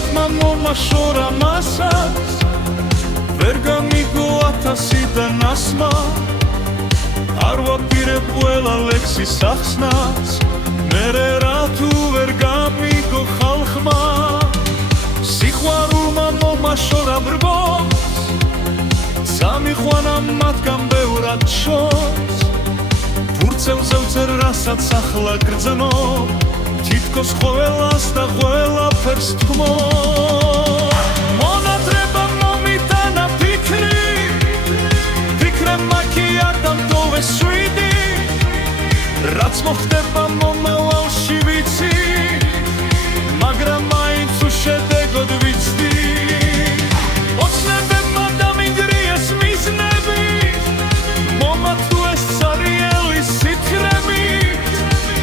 ხასიათმა მომაშორა მასაც ვერ გამიგო 1000-დან ასმა არ ვაპირებ ყველა ლექსის ახსნას მერე რა თუ ვერ გამიგო ხალხმა სიყვარულმა მომაშორა ბრბოს სამიხვანა მათგან ბევრად შორს ფურცელზე ვწერ რასაც ახლა გრძნო თითქოს ყველას და ყველაფერს თქმო მონატრება მომიტანა ფიქრი ფიქრე მაქია დამტოვე შვიდი რაც მოხდება მომავალში ვიცი მაგრამ მაინც უშედეგოდ ვიცდი ოცნებებმა დამინგრიეს მიზნები მომათუეს ცარიელი სითხრები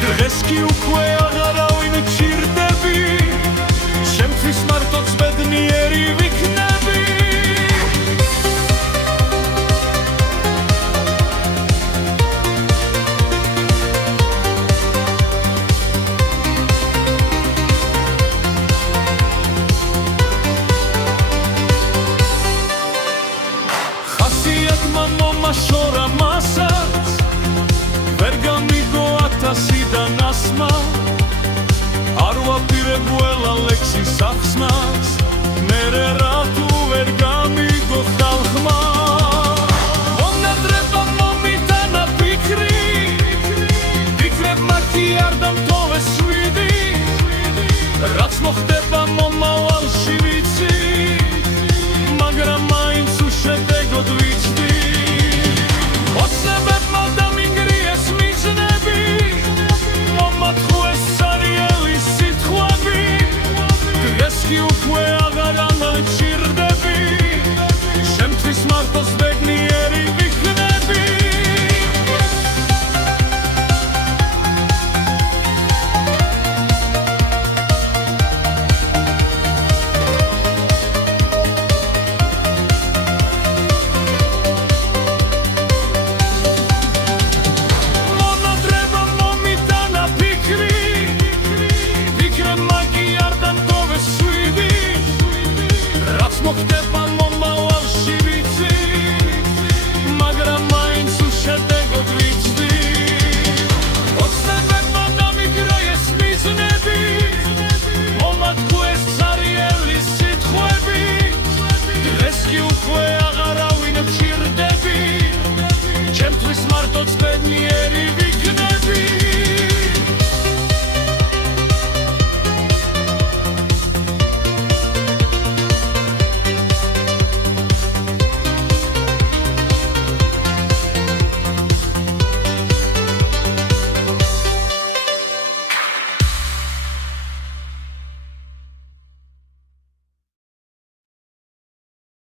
დღეს კი უკვე აღარავინ ჩირდები ჩემთვის მარტოც ბედნიერი ვიქნები ხასიათმა მომაშორა მასაც ვერ გამიგო 1000-დან ასმა არ ვაპირებ ყველა ლექსის ახსნას მერე რა თუ